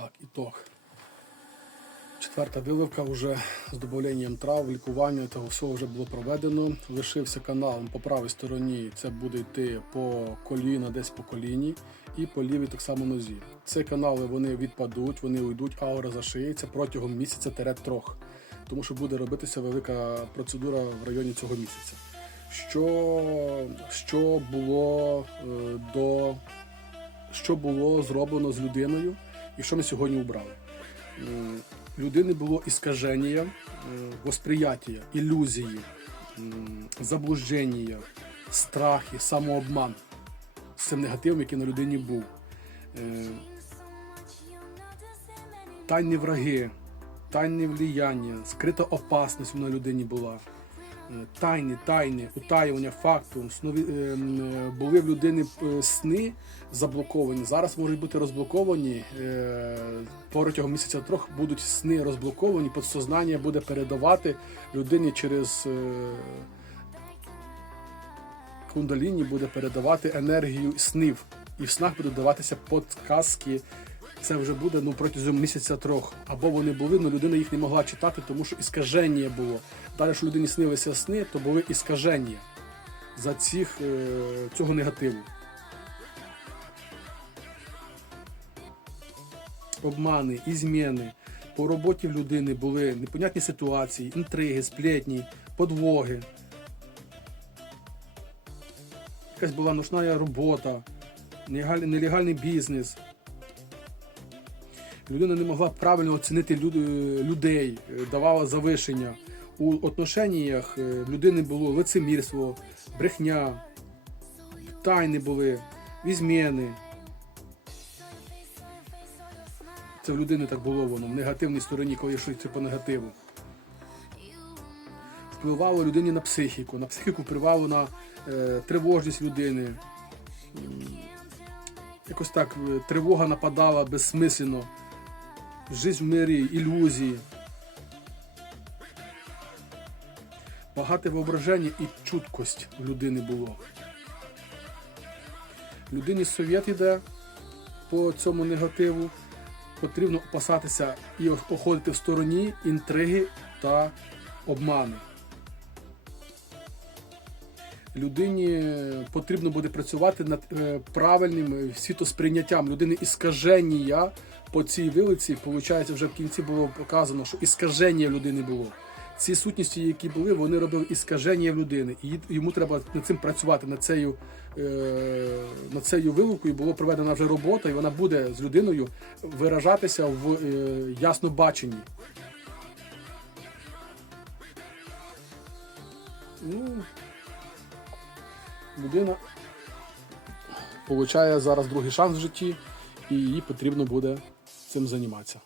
Так, ітог. Четверта виливка вже з додаванням трав, лікування того всього вже було проведено. Лишився канал по правій стороні. Це буде йти по коліна, десь по коліні, і по лівій так само нозі. Ці канали вони відпадуть, вони уйдуть, аура зашиється протягом місяця трьох. Тому що буде робитися велика процедура в районі цього місяця. Що, що було е, до що було зроблено з людиною і що ми сьогодні убрали. М, Людини було іскаження, е, восприяття, ілюзії, заблуждення, страхи, самообман з цим негативом, який на людині був. Е, Тайні враги, тайне влияння, скрита опасність на людині була. Е, Тайні, утаювання факту. Снові, е, е, були в людини сни заблоковані. Зараз можуть бути розблоковані. Протягом місяця трьох будуть сни розблоковані, підсознання буде передавати людині через кундаліні буде передавати енергію снів. І в снах будуть даватися подсказки. Це вже буде ну, протягом місяця трьох. Або вони були, але людина їх не могла читати, тому що іскаження було. Далі, що людині снилися сни, то були іскаження за цих, е, цього негативу. Обмани, ізміни. По роботі в людини були непонятні ситуації, інтриги, сплетні, подвоги. Якась була ночна робота, нелегальний бізнес. Людина не могла правильно оцінити люд- людей, е, давала завишення. У отношеннях е, в людини було лицемірство, брехня, тайни були, ізміни. Це в людини так було воно, в негативній стороні, коли йшло по негативу. Впливало людині на психіку, на психіку впливало на е, тривожність людини. Якось так е, тривога нападала безсмислено. Жизнь в мирі, ілюзії. Багате воображення і чуткость в людини було. Людині совєт йде по цьому негативу. Потрібно опасатися і походити в стороні інтриги та обмани. Людині потрібно буде працювати над е, правильним е, світосприйняттям людини іскаження по цій вилиці. Виходить, вже в кінці було показано, що іскаження людини було. Ці сутності, які були, вони робили іскаження в людини. І йому треба над цим працювати, над цією, е, над цією вилукою було проведена вже робота, і вона буде з людиною виражатися в яснобаченні. Ну, людина получає зараз другий шанс в житті, і їй потрібно буде цим займатися.